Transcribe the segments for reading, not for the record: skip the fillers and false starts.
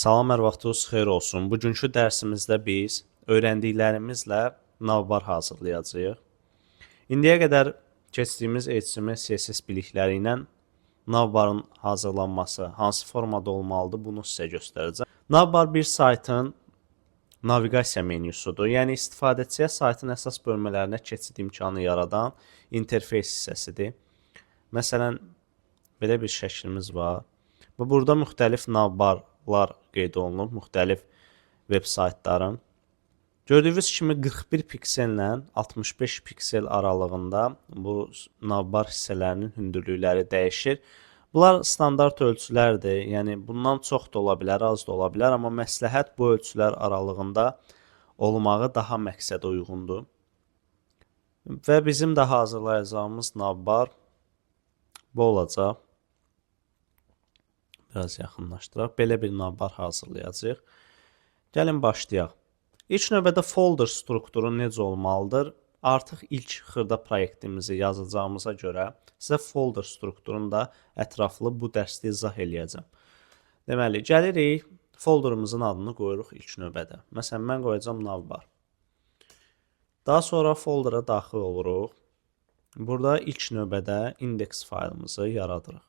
Salam, hər vaxtınız xeyir olsun. Bugünkü dərsimizdə biz öyrəndiklərimizlə navbar hazırlayacağıq. İndiyə qədər keçdiyimiz HTML, CSS bilikləri ilə navbarın hazırlanması hansı formada olmalıdır, bunu sizə göstərəcəm. Navbar bir saytın naviqasiya menyusudur. Yəni istifadəçiyə saytın əsas bölmələrinə keçid imkanı yaradan interfeys hissəsidir. Məsələn, belə bir şəklimiz var. Və burada müxtəlif navbarlar qeyd olunub, müxtəlif veb saytların. Gördüyünüz kimi 41 piksellə 65 piksel aralığında bu navbar hissələrinin hündürlükləri dəyişir. Bunlar standart ölçülərdir. Yəni bundan çox da ola bilər, az da ola bilər, amma məsləhət bu ölçülər aralığında olmağı daha məqsədə uyğundur. Və bizim də hazırlayacağımız navbar bu olacaq. Biraz yaxınlaşdıraq. Belə bir navbar hazırlayacağıq. Gəlin başlayaq. İlk növbədə folder strukturu necə olmalıdır? Artıq ilk xırda proyektimizi yazacağımıza görə sizə folder strukturunu da ətraflı bu dərsdə izah eləyəcəm. Deməli, gəlirik, folderımızın adını qoyuruq ilk növbədə. Məsələn, mən qoyacağım navbar. Daha sonra foldera daxil oluruq. Burada ilk növbədə index faylımızı yaradırıq.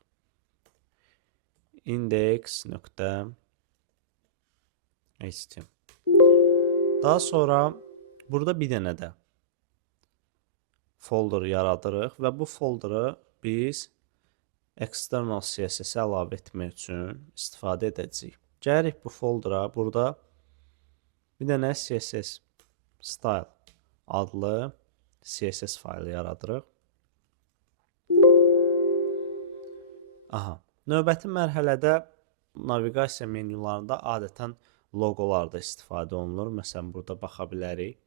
index.html. Daha sonra burada bir dənə də folder yaradırıq və bu folderi biz external CSS-ə əlavə etmək üçün istifadə edəcəyik. Gəlirik bu foldera, burada bir dənə CSS style adlı CSS faylı yaradırıq. Aha. Növbəti mərhələdə naviqasiya menyularında adətən loqolarda istifadə olunur. Məsələn, burada baxa bilərik.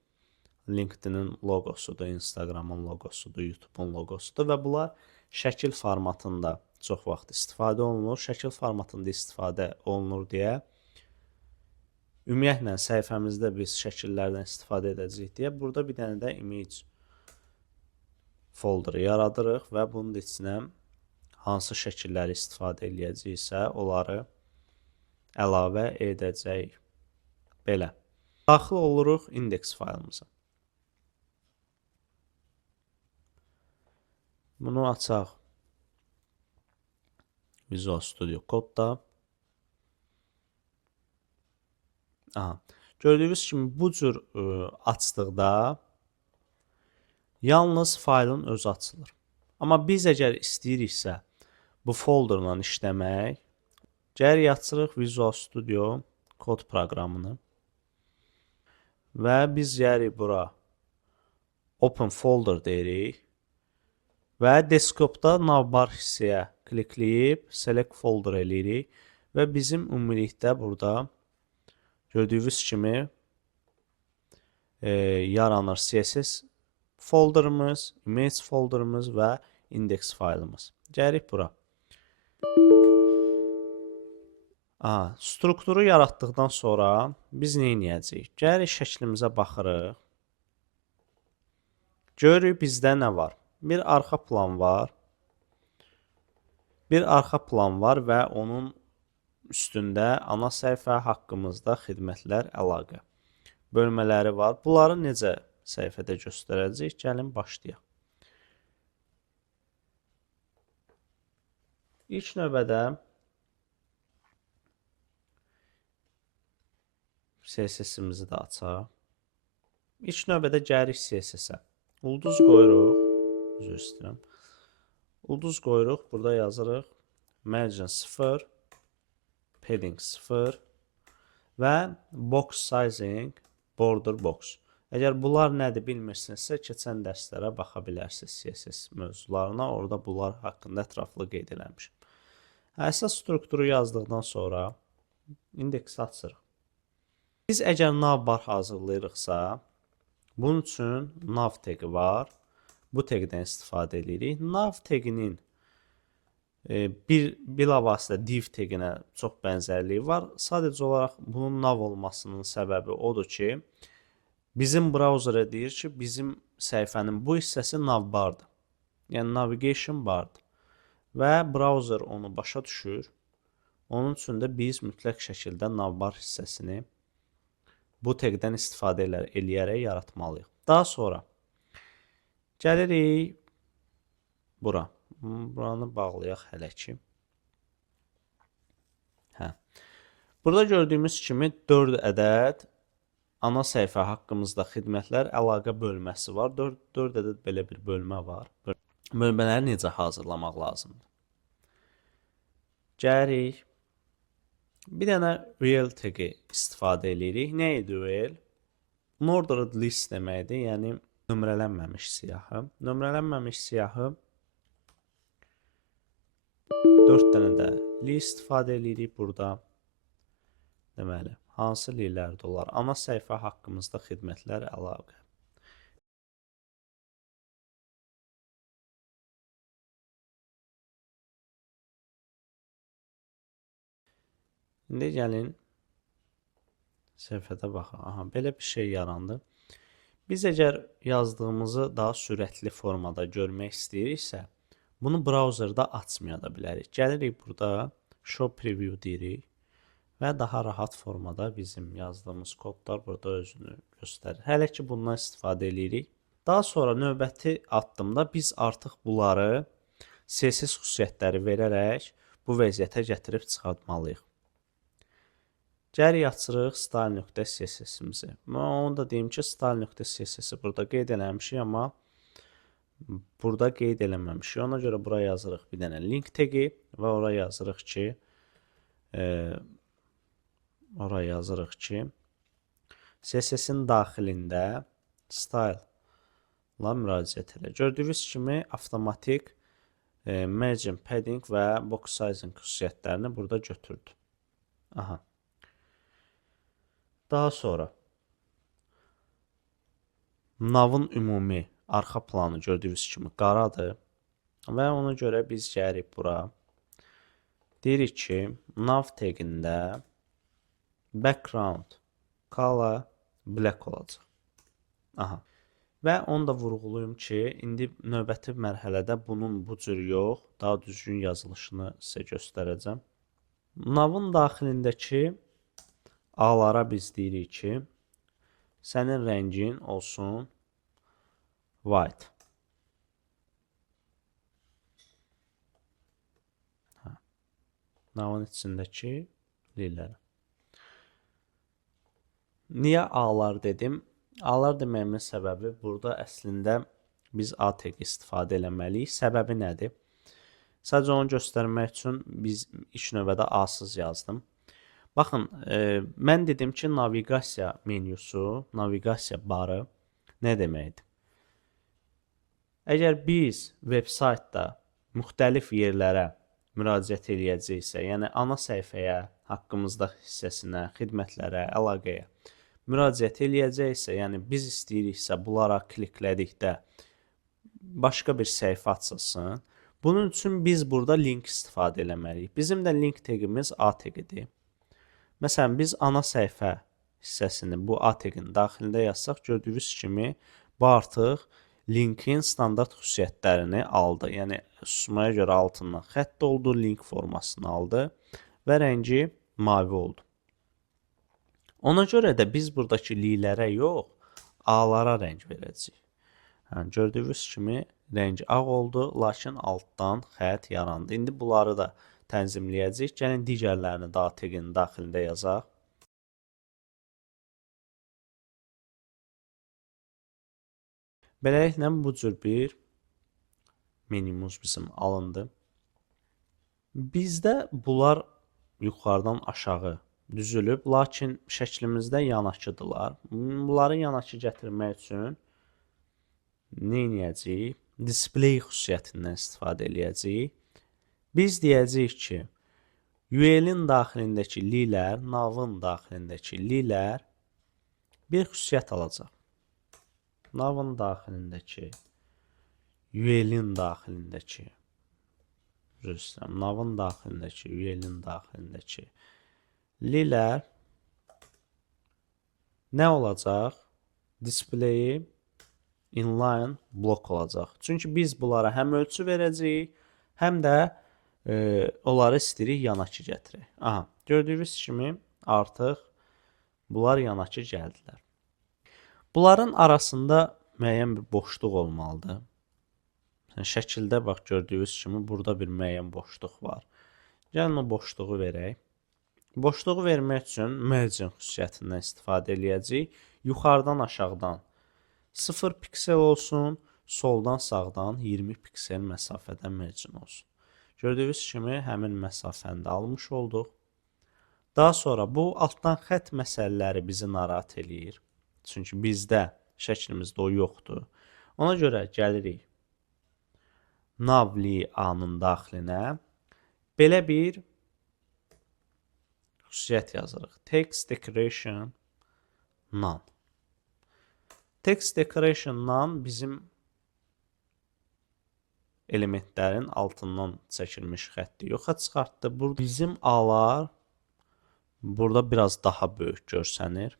LinkedIn-in loqosudur, Instagram-ın loqosudur, YouTube-un loqosudur və bunlar şəkil formatında çox vaxt istifadə olunur. Şəkil formatında istifadə olunur deyə ümumiyyətlə səhifəmizdə biz şəkillərdən istifadə edəcəyik deyə burada bir dənə də image folderi yaradırıq və bunun içinə hansı şəkilləri istifadə edəcəyiksə, onları əlavə edəcəyik. Belə. Daxil oluruq index faylımıza. Bunu açaq Visual Studio Code'da. Gördüyünüz kimi bu cür açdıqda yalnız faylın özü açılır. Amma biz əgər istəyiriksə bu folderla işləmək, gəlirik açırıq Visual Studio Code proqramını və biz gəlirik bura Open Folder deyirik və desktopda navbar hissəyə klikləyib Select Folder eləyirik və bizim ümumilikdə burada gördüyünüz kimi yaranır CSS folderımız, image folderımız və index faylımız. Gəlirik bura. Strukturu yaratdıqdan sonra biz nə edəcəyik? Gəlirik şəklimizə baxırıq. Görürük bizdə nə var? Bir arxa plan var. Bir arxa plan var və onun üstündə ana səhifə haqqımızda xidmətlər əlaqə bölmələri var. Bunları necə səhifədə göstərəcəyik? Gəlin başlayaq. İlk növbədə CSS-imizi də açaq. İlk növbədə gəlirik CSS-ə. Ulduz qoyuruq. Üzr istəyirəm. Ulduz qoyuruq. Burada yazırıq margin 0, padding 0 və box sizing border box. Əgər bunlar nədir bilmirsinizsə, keçən dərslərə baxa bilərsiniz CSS mövzularına. Orada bunlar haqqında ətraflı qeyd eləmişim. Əsas strukturu yazdıqdan sonra indeksi açırıq. Biz əgər navbar hazırlayırıqsa, bunun üçün nav tagi var. Bu tagdən istifadə edirik. Nav taginin bilavasitə div taginə çox bənzərliyi var. Sadəcə olaraq bunun nav olmasının səbəbi odur ki, bizim brauzerə deyir ki, bizim səhifənin bu hissəsi navbardır. Yəni navigation bardır. Və brauzer onu başa düşür. Onun üçün də biz mütləq şəkildə navbar hissəsini bu tagdən istifadə eləyərək yaratmalıyıq. Daha sonra gəlirik bura. Buranı bağlayaq hələ ki. Burada gördüyümüz kimi 4 ədəd ana səhifə haqqımızda xidmətlər əlaqə bölməsi var. 4 ədəd belə bir bölmə var. Bölmələri necə hazırlamaq lazımdır? Gəlirik. Bir dənə rel tagi istifadə edirik. Nə idi rel? Unordered list deməkdir, yəni nömrələnməmiş siyahı. Nömrələnməmiş siyahı 4 dənə də li istifadə edirik burada. Deməli, hansı lilərdə olar? Ana səhifə haqqımızda xidmətlər əlaqə. İndi gəlin səhifədə baxaq. Aha, belə bir şey yarandı. Biz əgər yazdığımızı daha sürətli formada görmək istəyiriksə, bunu brauzerda açmaya da bilərik. Gəlirik burada Show Preview deyirik. Və daha rahat formada bizim yazdığımız kodlar burada özünü göstərir. Hələ ki bundan istifadə edirik. Daha sonra növbəti addımda biz artıq bunları CSS xüsusiyyətləri verərək bu vəziyyətə gətirib çıxartmalıyıq. Gəlirik açırıq style.css-imizi. Mən onu da deyim ki, style.css-i burada qeyd eləmişik, amma burada qeyd eləməmişik. Ona görə buraya yazırıq bir dənə link tagi və oraya yazırıq ki, CSS-in daxilində style ilə müraciət elə. Gördüyünüz kimi avtomatik margin, padding və box sizing xüsusiyyətlərini burada götürdü. Aha. Daha sonra navın ümumi arxa planı gördüyünüz kimi qaradır və ona görə biz gəlirik bura. Deyirik ki, nav tagində background color black olacaq. Aha. Və onu da vurğulayım ki, indi növbəti mərhələdə bunun bu cür yox, daha düzgün yazılışını sizə göstərəcəm. Navın daxilindəki A-lara biz deyirik ki, sənin rəngin olsun white. Navın içindəki lillərə. Niyə A-lar dedim? A-lar deməyimin səbəbi burada əslində biz A tag istifadə eləməliyik. Səbəbi nədir? Sadəcə onu göstərmək üçün biz ilk növbədə A-sız yazdım. Baxın, mən dedim ki, naviqasiya menyusu, naviqasiya barı nə deməkdir? Əgər biz veb-saytda müxtəlif yerlərə müraciət eləyəcəksə, yəni ana səhifəyə, haqqımızda hissəsinə, xidmətlərə, əlaqəyə müraciət eləyəcəksə, yəni biz istəyiriksə bunlara kliklədikdə başqa bir səhifə açılsın. Bunun üçün biz burada link istifadə eləməliyik. Bizim də link tagimiz A tagidir. Məsələn, biz ana səhifə hissəsini bu A tagin daxilində yazsaq, gördüyünüz kimi bu artıq linkin standart xüsusiyyətlərini aldı. Yəni susmaya görə altından xətt oldu, link formasını aldı və rəngi mavi oldu. Ona görə də biz buradakı lilərə yox, A-lara rəng verəcəyik. Gördüyünüz kimi rəng ağ oldu, lakin altdan xətt yarandı. İndi bunları da tənzimləyəcəyik. Gəlin digərlərini də tagin daxilində yazaq. Beləliklə bu cür bir menümüz bizim alındı. Bizdə bunlar yuxarıdan aşağı düzülüb, lakin şəklimizdə yanaşıdırlar. Bunları yanaşı gətirmək üçün nə edəcəyik? Display xüsusiyyətindən istifadə edəcəyik. Biz deyəcəyik ki, UL-in daxilindəki lilər, navın daxilindəki lilər bir xüsusiyyət alacaq. Navın daxilindəki, UL-in daxilindəki, navın daxilindəki, UL-in daxilindəki lilər nə olacaq? Display inline blok olacaq. Çünki biz bunlara həm ölçü verəcəyik, həm də onları istəyirik yanaşı gətirək. Aha, gördüyünüz kimi artıq bunlar yanaşı gəldilər. Bunların arasında müəyyən bir boşluq olmalıdır. Şəkildə bax gördüyünüz kimi burada bir müəyyən boşluq var. Gəlin o boşluğu verək. Boşluğu vermək üçün merging xüsusiyyətindən istifadə eləyəcəyik. Yuxarıdan aşağıdan 0 piksel olsun, soldan sağdan 20 piksel məsafədə merging olsun. Gördüyünüz kimi həmin məsafəni də almış olduq. Daha sonra bu altdan xətt məsələləri bizi narahat eləyir. Çünki bizdə şəklimizdə o yoxdur. Ona görə gəlirik navli A-nın daxilinə. Belə bir xüsusiyyət yazırıq. Text decoration none. Text decoration none bizim elementlərin altından çəkilmiş xətti yoxa çıxartdı. Burada bizim A-lar burada biraz daha böyük görsənir.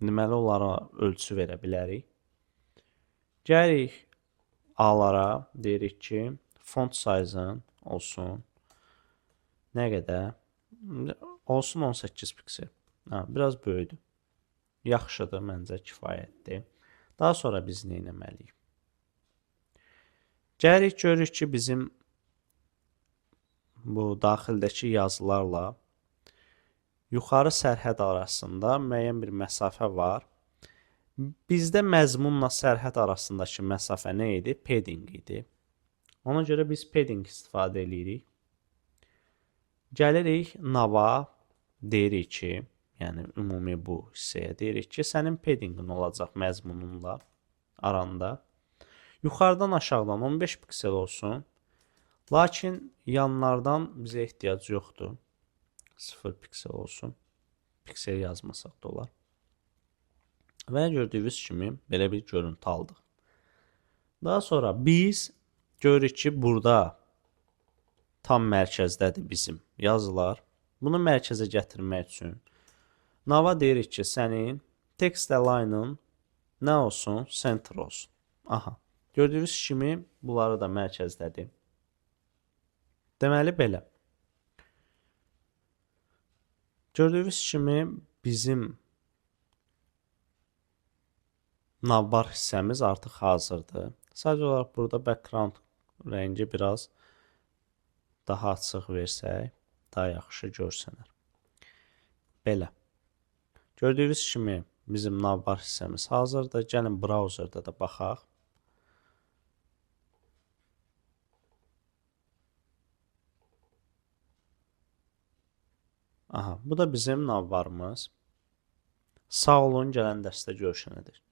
Deməli, onlara ölçü verə bilərik. Gəlirik A-lara, deyirik ki, font size-ın olsun. Nə qədər? Olsun 18 piksel. Biraz böyüdür. Yaxşıdır, məncə kifayətdir. Daha sonra biz nə etməliyik? Gəlirik, görürük ki, bizim bu daxildəki yazılarla yuxarı sərhəd arasında müəyyən bir məsafə var. Bizdə məzmunla sərhəd arasındakı məsafə nə idi? Padding idi. Ona görə biz padding istifadə edirik. Gəlirik nava, deyirik ki, yəni ümumi bu hissəyə deyirik ki, sənin paddingin olacaq məzmununla aranda. Yuxarıdan aşağıdan 15 piksel olsun. Lakin yanlardan bizə ehtiyac yoxdur. 0 piksel olsun. Piksel yazmasaq da olar. Və gördüyünüz kimi belə bir görüntü aldıq. Daha sonra biz görürük ki, burada tam mərkəzdədir bizim yazılar. Bunu mərkəzə gətirmək üçün nava deyirik ki, sənin text align-ın nə olsun? Center olsun. Aha. Gördüyünüz kimi bunları da mərkəzdədir. Deməli belə. Gördüyünüz kimi bizim navbar hissəmiz artıq hazırdır. Sadəcə olaraq burada background rəngi biraz daha açıq versək, daha yaxşı görsənər. Belə. Gördüyünüz kimi bizim navbar hissəmiz hazırdır. Gəlin brauzerdə də baxaq. Aha, bu da bizim navbarımız. Sağ olun, gələn dərsdə görüşənədir.